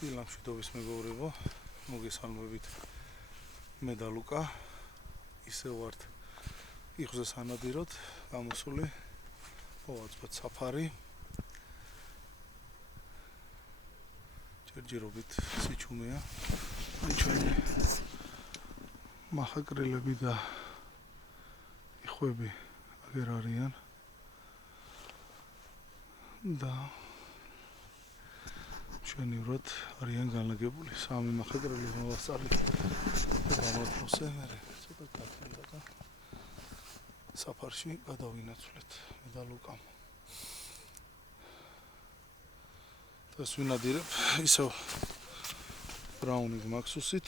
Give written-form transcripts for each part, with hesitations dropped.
ილამშვიდობის მეგობრებო, მოგესალმებით. მე და ლუკა ისევ ვართ იხუზეს ანადიროთ, გამოსული მოვაწვეთ საფარი. ჯერჯერობით სიჩუმეა. აი ჩვენი მახაკრილები და იხვები აგერ არიან. და ჩვენივრად არიან განლაგებული სამი მახაკრილი მოვასწავლეთ გამოსვლე მერე ცოტა გაქნდა და საფარში გადავინაცვლეთ მე და ლუკამ. დღეს ვინადირებ ისევ ბრაუნინგ მაქსუსით.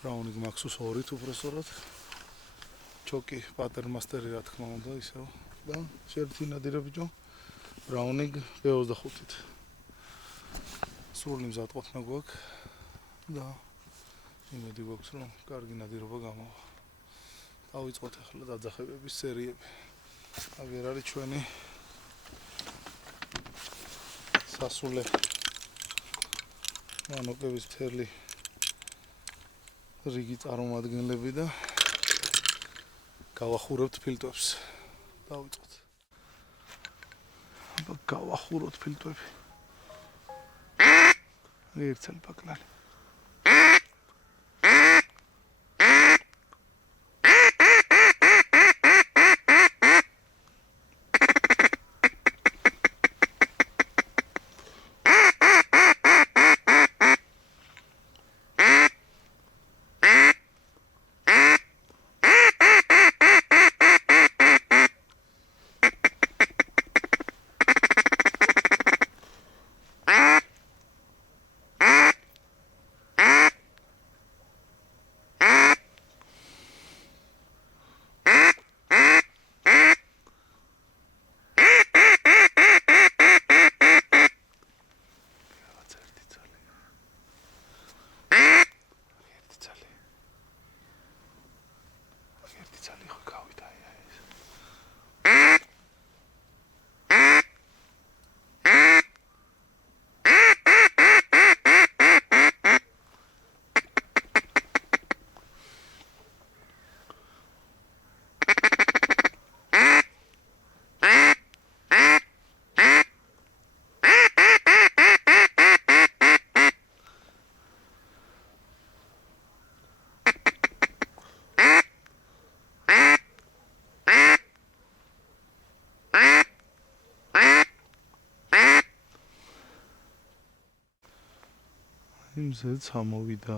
ბრაუნინგ მაქსუს 2-ით უბრალოდ ჩოკი პატერმასტერი რა თქმა უნდა ისევ და შეერთი ნადირებ ბიჭო ბრაუნინგ B25-ით. სრული მზადყოფნა გვაქვს და იმედი გვაქვს რომ კარგი ნადირობა გამოვა. დავიწყოთ ახლა დაძახებების სერიები. აგერ არის ჩვენი სასულე მანოკების მთელი რიგი წარმომადგენლები და გავახურებთ ფილტვებს. დავიწყოთ. აბა გავახუროთ ფილტვები. ერთცელი ბაკლანი. იმზეც ამოვიდა.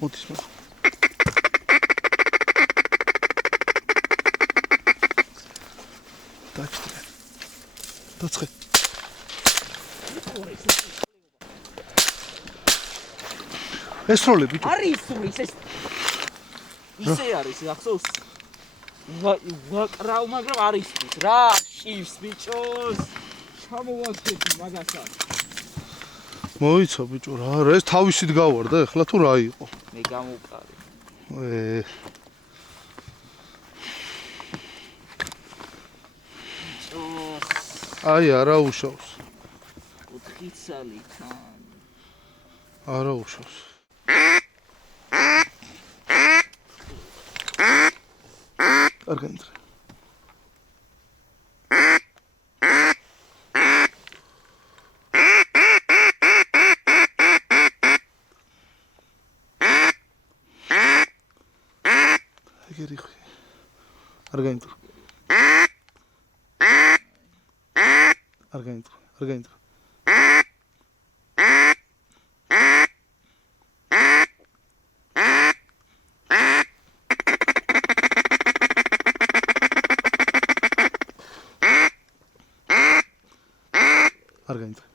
მოდის მაგ. დაჭრე. დაცხე. ეს როლი ბიჭო. არის სულის ეს ისე არის ახსოვს ვაკრავ მაგრამ არის რა შივს ბიჭოს ჩამოვაგდები მაგასაც მოიცა ბიჭო რა ეს თავისით გავარდა ეხლა თუ რა იყო მე გამოვყარი აი არა უშავს 4 წელი თან არა უშავს Argentre. Argentre. Argentre. Argentre. Argentre.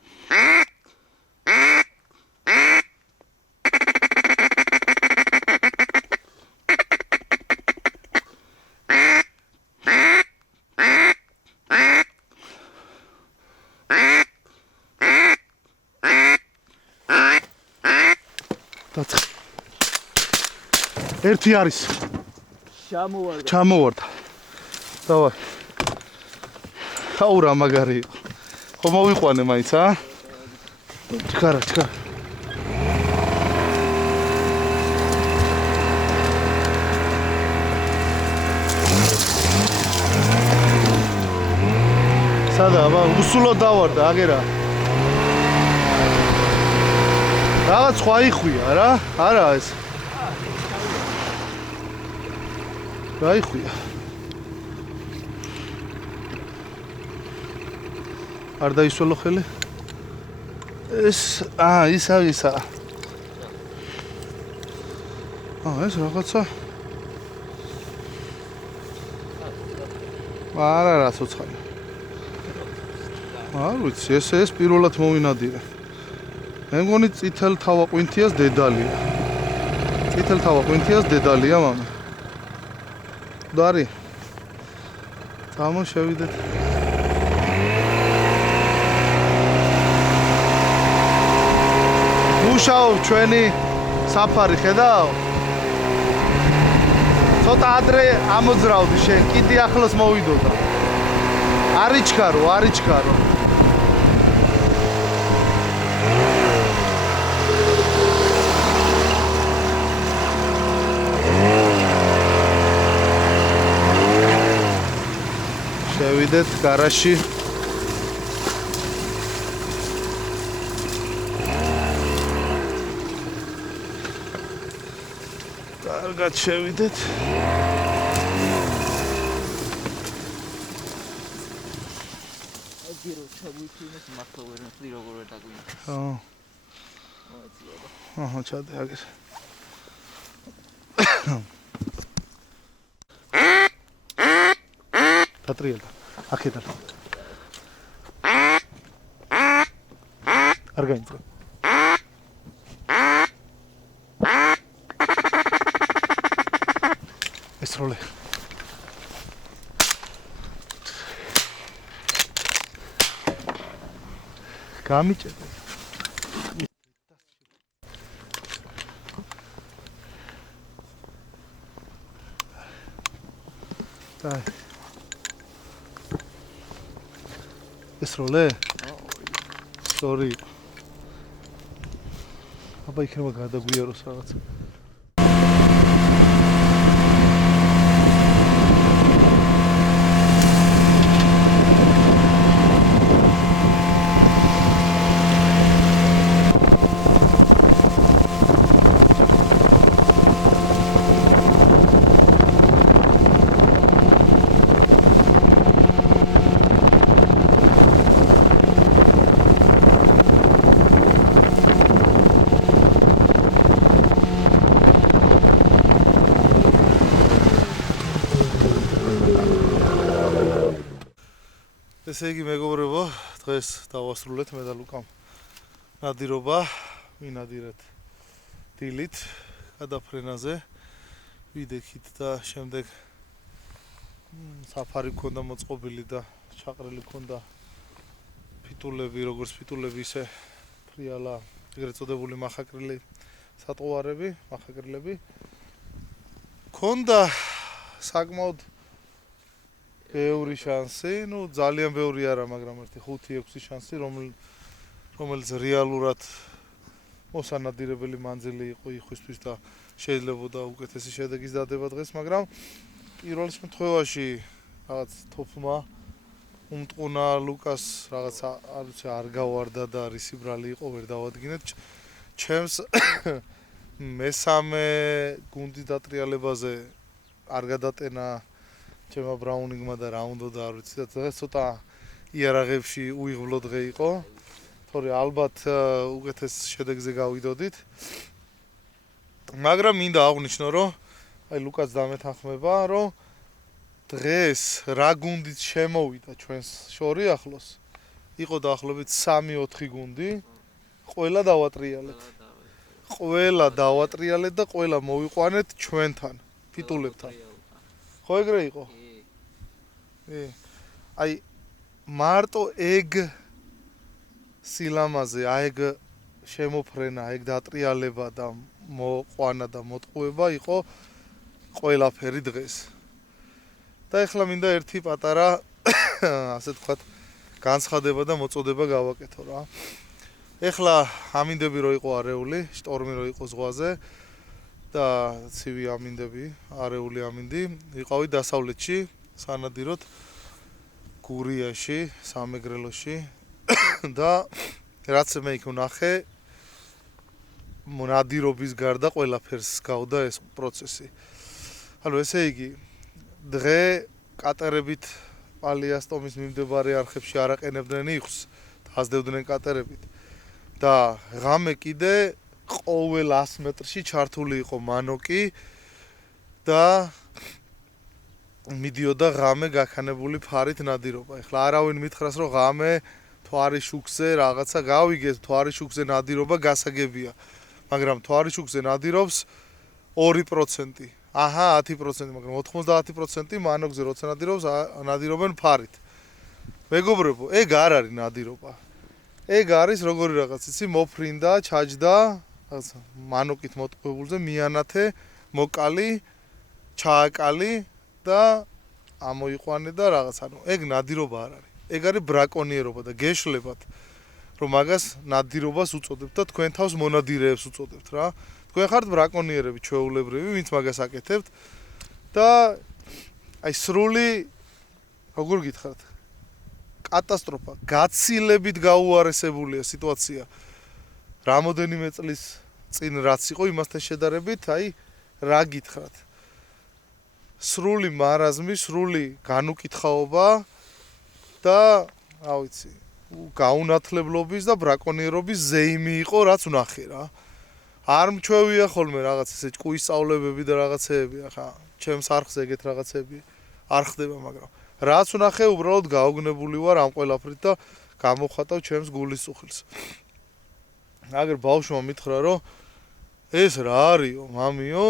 ერთი არის. ჩამოვარდა. ჩამოვარდა. დავაი. აურა მაგარი იყო. ხო მოვიყვანე მაინც, ა? ჩქარა. სადა, აბა, უსულოდ დავარდა, აგერა. რაღაც სხვა იხვია რა? არა ეს. რა იხვია? არ დაისველო ხელი? ეს, ისა. ეს რაღაცა. არა რა ცოცხალი. არ ვიცი, ეს პირველად მოვინადირე. მე მგონი წითელ თავაყვინთიას დედალია. წითელ თავაყვინთიას დედალია, მამა. დარი. წამოშევიდეთ. მუშაობ ჩვენი საფარი, ხედავ? ცოტა ადრე ამოძრავდი შენ, კიდე ახლოს მოვიდოდა. არიჩქარო. შევიდეთ გარაჟში. კარგად შევიდეთ. აგირო ჩაგვიქინეს მართლა ვერ ნახდი როგორ ვერ დაგვინა. აჰა, ჩადე აგერ. დატრიალდა. აქედან. არ გაიწვა. ეს როლე. გამიჭედა. ეს როლე? Sorry. აბა იქნება გადაგვიაროს რაღაცა. ესე იგი მეგობრებო, დღეს დავასრულეთ მე და ლუკამ ნადირობა, ვინადირეთ დილით გადაფრენაზე, ვიდექით და შემდეგ საფარი მქონდა მოწყობილი და ჩაყრილი მქონდა ფიტულები, როგორც ფიტულები ისე ფრიალა, ეგრეთ წოდებული მახაკრილი სატყუარები, მახაკრილები. მქონდა საკმაოდ ბევრი შანსი, ძალიან ბევრი არა, მაგრამ ერთი 5-6 შანსი, რომელიც რეალურად მოსანადირებელი მანძილი იყო იხვისთვის და შეიძლებოდა უკეთესი შედეგის დადება დღეს, მაგრამ პირველ შემთხვევაში რაღაც თოფმა უმტყუნა ლუკას რაღაც არ ვიცი არ გავარდა და რისი ბრალი იყო ვერ დავადგინეთ. ჩემს მესამე გუნდის დატრიალებაზე არ გადატენა ჩემმა ბრაუნინგმა და რა უნდა და არ ვიცი და დღეს ცოტა იარაღებში უიღბლო დღე იყო. თორე ალბათ უკეთეს შედეგზე გავიდოდით. მაგრამ მინდა აღვნიშნო, რომ აი ლუკას დამეთანხმება, რომ დღეს რა გუნდიც შემოვიდა ჩვენს შორი ახლოს. იყო დაახლოებით 3-4 გუნდი. ყველა დავატრიალეთ. ყველა დავატრიალეთ და ყველა მოვიყვანეთ ჩვენთან, ფიტულებთან. ხო ეგრე იყო? აი მარტო ეგ სილამაზე, ეგ შემოფრენა, ეგ დატრიალება და მოყვანა და მოტყუება იყო ყველაფერი დღეს. და ეხლა მინდა ერთი პატარა ასე თქვათ განცხადება და მოწოდება გავაკეთო რა. ეხლა ამინდები რო იყო არეული, შტორმი რო იყო ზღვაზე და ცივი ამინდები, არეული ამინდი, იყავი დასავლეთში, სანადიროდ გურიაში, სამეგრელოში და რაც მე იქ ვნახე, ნადირობის გარდა ყველაფერს გავდა ეს პროცესი. ანუ ესე იგი, დღე კატერებით პალიასტომის მიმდებარე არხებში არ აყენებდნენ იხს, დაზდევდნენ კატერებით. და ღამე კიდე ყოველ 100 მეტრში ჩართული იყო მანოკი და მიდიოდა ღამე გაქანებული ფარით ნადირობა. ეხლა არავინ მითხრას რომ ღამე თვარის შუქზე რაღაცა გავიგეთ, თვარის შუქზე ნადირობა გასაგებია. მაგრამ თვარის შუქზე ნადირობს 2%. აჰა, 10%, მაგრამ 90% მანოკზე როცა ნადირობენ ფარით. მეგობრებო, ეგ არ არის ნადირობა. ეგ არის როგორი რაღაც, იცი, მოფრინდა, ჩაჯდა, რაღაცა მანოკით მოტყუებულზე მიანათე, მოკალი, ჩააკალი და ამოიყვანე და რაღაც, ანუ ეგ ნადირობა არ არის. ეგ არის ბრაკონიერობა და გეშლებათ, რომ მაგას ნადირობას უწოდებთ და თქვენ თავს მონადირეებს უწოდებთ რა. თქვენ ხართ ბრაკონიერები, ჩვეულებრივი, ვინც მაგას აკეთებთ და აი სრული როგორ გითხართ? კატასტროფა, გაცილებით გაუარესებულია სიტუაცია. რამოდენიმე წლის წინ რაც იყო, იმასთან შედარებით, აი რა გითხრათ? სრული მარაზმი, სრული განუკითხაობა და რა ვიცი, გაუნათლებლობის და ბრაკონიერობის ზეიმი იყო, რაც ვნახე რა. არ მჩვევია ხოლმე რაღაც ესე ჭკუის სწავლებები და რაღაცეები, ახლა ჩემს არხზე ეგეთ რაღაცეები არ ხდება, მაგრამ რაც ვნახე, უბრალოდ გაოგნებული ვარ ამ ყველაფრით და გამოვხატავ ჩემს გულის წუხილს. აგერ ბავშვმა მითხრა, რომ ეს რა არისო, მამიო?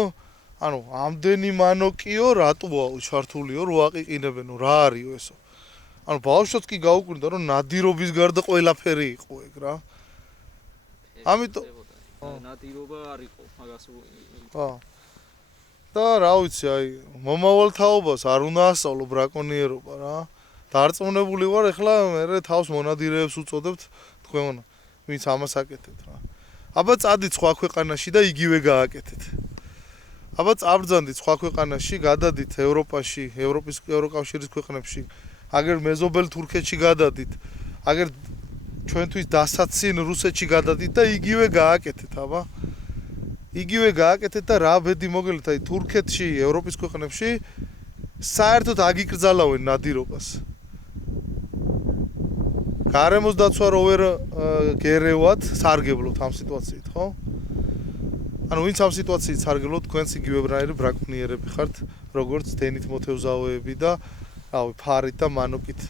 ანუ ამდენი მანოკიო, რატოა ჩართულიო, რო აყიყინებენო, რა არისო ესო? ანუ ბავშვს კი გაუკვირდა, რომ ნადირობის გარდა ყველაფერი იყო ეგ რა. ამიტომ ნადირობა არ იყო, მაგას ხო. და რა ვიცი, აი, მომავალ თაობას არ უნდა ასწავლო ბრაკონიერობა რა. დარწმუნებული ვარ, ეხლა მე თავს მონადირეებს უწოდებთ თქვენ, ვინც ამას აკეთებთ რა. აბა წადით სხვა ქვეყანაში და იგივე გააკეთეთ. აბა წაბრძანდით სხვა ქვეყანაში, გადადით ევროპაში, ევროკავშირის ქვეყნებში, აგერ მეზობელ თურქეთში გადადით, აგერ ჩვენთვის დასაცინ რუსეთში გადადით და იგივე გააკეთეთ, აბა. იგივე გააკეთეთ და რა ბედი მოგელით, აი თურქეთში, ევროპის ქვეყნებში საერთოდ აგიკრძალავენ ნადირობას. გარემოს დაცვა რო ვერ გერევათ, სარგებლობთ ამ სიტუაციით, ხო? ანუ ვინც ამ სიტუაციით სარგებლობთ, თქვენც იგივებრაერი ბრაკონიერები ხართ, როგორც დენით მოთევზაოები და რავი, ფარით და მანოკით.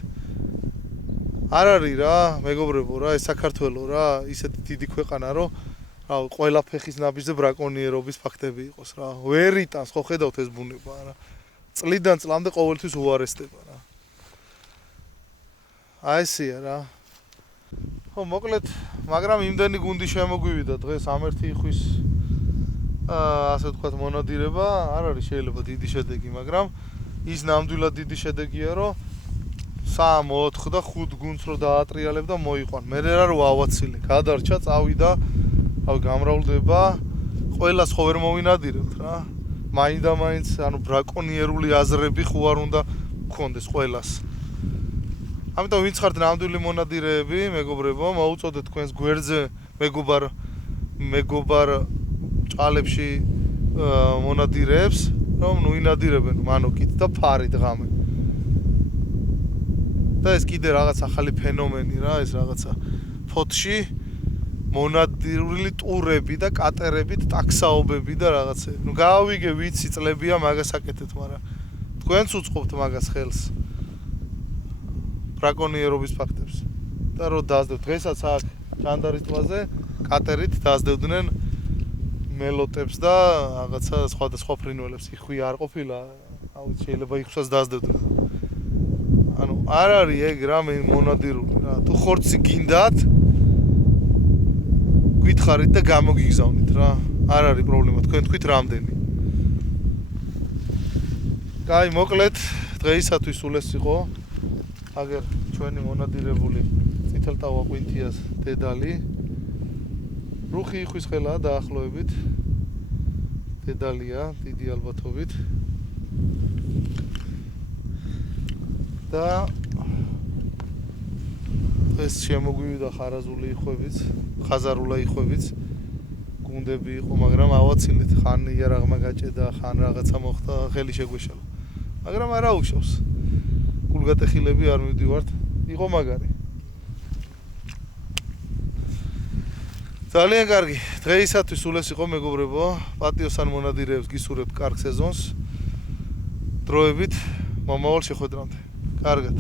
არ არის რა, მეგობრებო რა, ეს საქართველო რა, ისეთი დიდი ქვეყანა, რომ რავი, ყველა ფეხის ნაბიჯზე ბრაკონიერობის ფაქტები იყოს რა. ვერ იტანს, ხო ხედავთ ეს ბუნება რა. წლიდან წლამდე ყოველთვის უარესდება რა. აი ესია რა. ხო, მოკლედ, მაგრამ იმდენი გუნდი შემოგვივიდა დღეს ამ ერთი იხვის ასე ვთქვათ მონადირება, არ არის შეიძლება დიდი შედეგი, მაგრამ ის ნამდვილად დიდი შედეგია, რომ 3, 4 და 5 გუნდს რო დაატრიალებ და მოიყვან. მე რა რო ავაცილე, გადარჩა, წავიდა, რავი, გამრავლდება, ყველას ხო ვერ მოვინადირებთ რა. მაინდა-მაინც, ანუ ბრაკონიერული აზრები ხო არ უნდა გქონდეს ყველას. ამიტომ ვინც ხართ ნამდვილი მონადირეები, მეგობრებო, მოუწოდეთ თქვენს გვერდზე მეგობარ ჭალებში მონადირეებს, რომ ნუინადირებენ მანოკით და ფარით ღამე. და ეს კიდე რაღაც ახალი ფენომენი რა, ეს რაღაცა ფოთში მონადირული ტურები და კატერებით ტაქსაობები და რაღაცები. ნუ გავიგე ვიცი წლებია მაგას აკეთეთ, მაგრამ თქვენც უწყობთ მაგას ხელს. ბრაკონიერობის ფაქტებს. და რო დაასდევთ დღესაც აქ ჯანდარის ტბაზე კატერით დაასდევდნენ მელოტებს და რაღაცა სხვადასხვა ფრინველებს. იხვი არ ყოფილა, ავი შეიძლება იხვსაც დაასდევდნენ. ანუ არ არის ეგ რამე მონადირული რა. თუ ხორცი გინდათ, გითხარით და გამოგიგზავნით რა. არ არის პრობლემა, თქვენ თქვით რამდენი. კაი, მოკლედ, დღეისათვის სულ ეს იყო. აგერ ჩვენი მონადირებული წითელტავა ყვინთიას დედალი. რუხი იხვის ხელაა დაახლოებით. დედალია, დიდი ალბათობით. და ეს შემოგვივიდა ხარაზული იხვებიც, ხაზარულა იხვებიც. გუნდები იყო, მაგრამ ავაცილეთ, ხან იარაღმა გაჭედა, ხან რაღაცა მოხდა, ხელი შეგვეშალა. მაგრამ არა უშავს. გულგატეხილები არ მივდივართ. იყო მაგარი. ძალიან კარგი. დღეისათვის სულ ეს იყო მეგობრებო. პატიოსან მონადირეებს გისურვებთ კარგ სეზონს. დროებით მომავალ შეხვედრამდე. კარგად.